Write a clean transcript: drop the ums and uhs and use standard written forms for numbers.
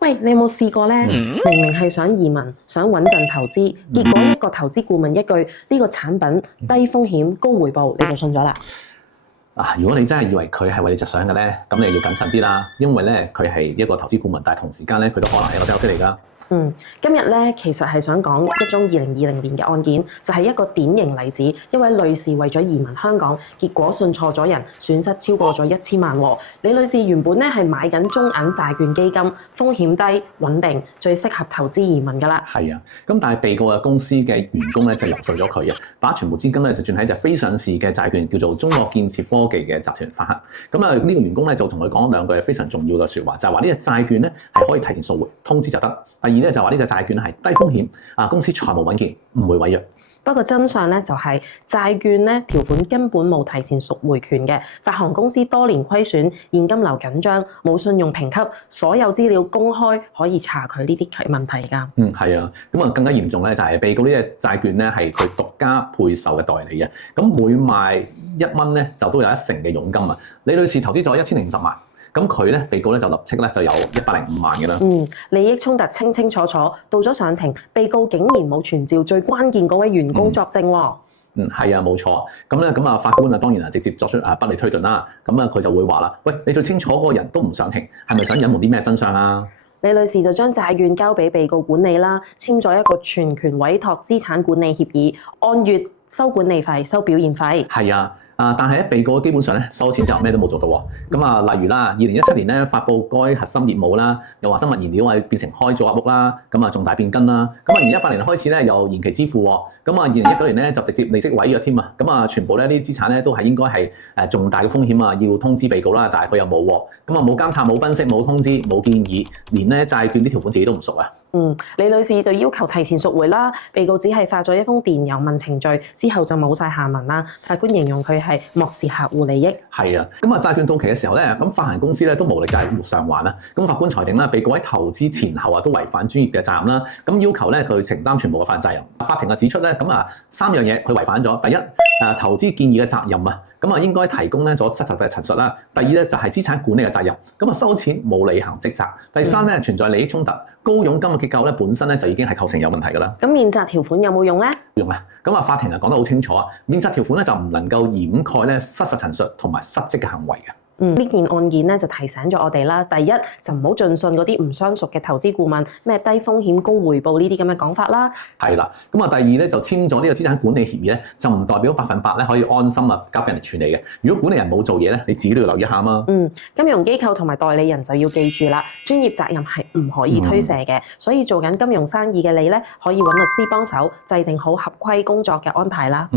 喂，你有冇試過呢？明明係想移民、想穩陣投資，結果一個投資顧問一句呢個產品低風險高回報，你就信咗啦？如果你真係以為佢係為你着想嘅呢，咁你要謹慎啲啦，因為呢，佢係一個投資顧問，但係同時間呢，佢都可能係一個 sales 嚟㗎。今日咧其實係想講一宗2020年嘅案件，就係一個典型例子。一位女士為咗移民香港，結果信錯咗人，損失超過咗1000萬喎。李女士原本咧係買緊中銀債券基金，風險低、穩定，最適合投資移民㗎啦。係啊，咁但係被告嘅公司嘅員工咧就游說咗佢把全部資金咧就轉喺隻非上市嘅債券，叫做中國建設科技嘅集團發行。咁呢個員工咧就同佢講兩句非常重要嘅説話，就係話呢隻債券咧係可以提前贖回，通知就得。第二咧就話呢隻債券係低風險，公司財務穩健，唔會違約。不過真相咧就係債券咧條款根本冇提前贖回權嘅，發行公司多年虧損，現金流緊張，冇信用評級，所有資料公開，可以查佢呢啲問題㗎。係啊，咁更加嚴重咧就係被告呢隻債券咧係佢獨家配售嘅代理嘅，咁每賣1蚊咧就都有1成嘅佣金啊。李女士投資咗1050萬。咁佢咧，被告咧就立即咧就有105萬嘅啦。利益衝突清清楚楚，到咗上庭，被告竟然冇傳召最關鍵嗰位員工作證喎。係啊，冇錯。咁法官當然直接作出不利推斷啦。佢就會話啦，喂，你最清楚嗰個人都唔上庭，係咪想隱瞞啲咩真相啊？李女士就將債券交俾被告管理啦，簽咗一個全權委託資產管理協議，按月收管理費、收表現費。係啊，但係咧被告基本上咧收錢之後咩都冇做到喎。例如啦，2017年咧發布該核心業務啦，又話生物燃料變成開組合屋啦，重大變更啦。2018年開始咧又延期支付喎。2019年咧就直接利息違約添啊。全部咧呢啲資產咧都係應該係重大嘅風險啊，要通知被告啦，但係佢又冇喎。冇監察、冇分析、冇通知、冇建議，連咧債券啲條款自己都唔熟啊。李女士就要求提前贖回啦，被告只係發咗一封電郵問程序，之後就冇晒下文啦。法官形容佢係漠視客戶利益。係啊，債券到期嘅時候咧，發行公司咧都無力債務償還啦。法官裁定啦，被告喺投資前後都違反專業嘅責任啦。要求咧佢承擔全部嘅法律責任。法庭指出咧3樣嘢佢違反咗。第一，投資建議嘅責任應該提供咗失實嘅陳述啦。第二咧就係資產管理嘅責任，收錢冇履行職責。第三咧存在利益衝突，高佣金嘅結構咧本身咧就已經係構成有問題㗎啦。咁免責條款有冇用咧？用啊！法庭講得好清楚啊，免責條款咧就唔能夠掩蓋咧失實陳述同埋失職嘅行為嘅。呢件案件咧就提醒咗我哋啦。第一，就唔好盡信嗰啲唔相熟嘅投資顧問，咩低風險高回報呢啲咁嘅講法啦。係啦，第二咧就簽咗呢個資產管理協議咧，就唔代表100%咧可以安心交俾人哋處理嘅。如果管理人冇做嘢咧，你自己都要留意一下嘛。金融機構同埋代理人就要記住啦，專業責任係唔可以推卸嘅。所以做緊金融生意嘅你咧，可以揾律師幫手，制定好合規工作嘅安排啦。